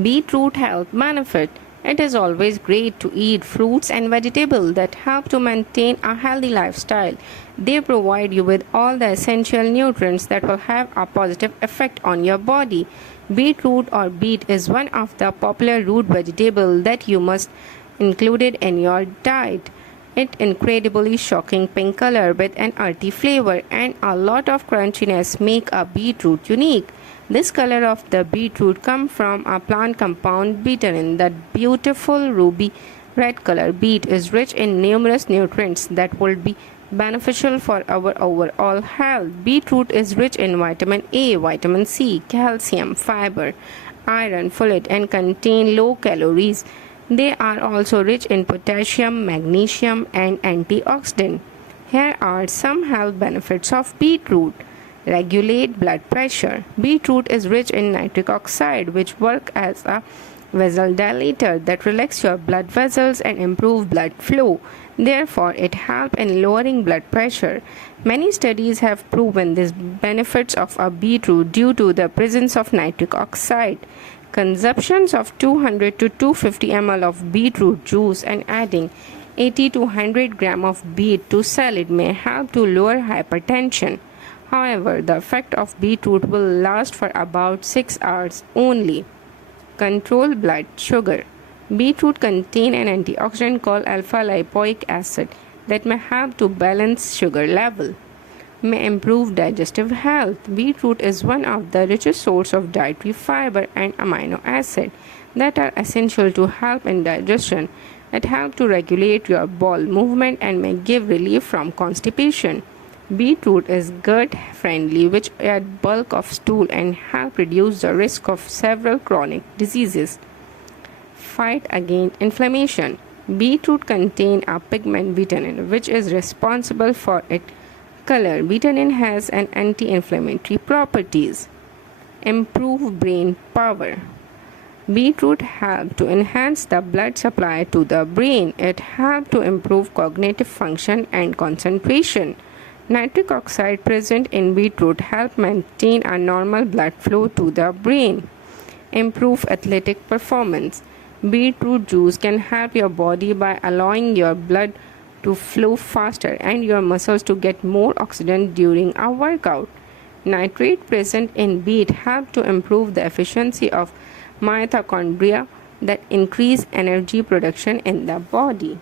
Beetroot health benefit. It is always great to eat fruits and vegetables that help to maintain a healthy lifestyle. They provide you with all the essential nutrients that will have a positive effect on your body. Beetroot or beet is one of the popular root vegetables that you must include it in your diet. Its incredibly shocking pink color with an earthy flavor and a lot of crunchiness make a beetroot unique. This color of the beetroot comes from a plant compound beetroot. The beautiful ruby red color beet is rich in numerous nutrients that will be beneficial for our overall health. Beetroot is rich in vitamin A, vitamin C, calcium, fiber, iron, folate, and contain low calories. They are also rich in potassium, magnesium, and antioxidant. Here are some health benefits of beetroot. Regulate blood pressure. Beetroot is rich in nitric oxide, which works as a vasodilator that relaxes your blood vessels and improves blood flow. Therefore, it helps in lowering blood pressure. Many studies have proven these benefits of a beetroot due to the presence of nitric oxide. Consumptions of 200 to 250 ml of beetroot juice and adding 80 to 100 gram of beet to salad may help to lower hypertension. However, the effect of beetroot will last for about 6 hours only. Control blood sugar. Beetroot contains an antioxidant called alpha lipoic acid that may help to balance sugar level. May improve digestive health. Beetroot is one of the richest sources of dietary fiber and amino acid that are essential to help in digestion. It helps to regulate your bowel movement and may give relief from constipation. Beetroot is gut friendly, which adds bulk of stool and help reduce the risk of several chronic diseases. Fight against inflammation. Beetroot contains a pigment betanin, which is responsible for its color. Betanin has an anti-inflammatory properties. Improve brain power. Beetroot helps to enhance the blood supply to the brain. It helps to improve cognitive function and concentration. Nitric oxide present in beetroot help maintain a normal blood flow to the brain. Improve athletic performance. Beetroot juice can help your body by allowing your blood to flow faster and your muscles to get more oxygen during a workout. Nitrate present in beet help to improve the efficiency of mitochondria that increase energy production in the body.